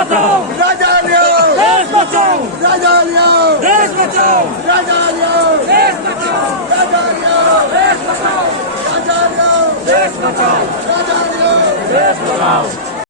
बचाओ राजा लियो देश बचाओ राजा लियो देश बचाओ राजा लियो देश बचाओ राजा लियो देश बचाओ राजा लियो देश बचाओ राजा लियो देश बचाओ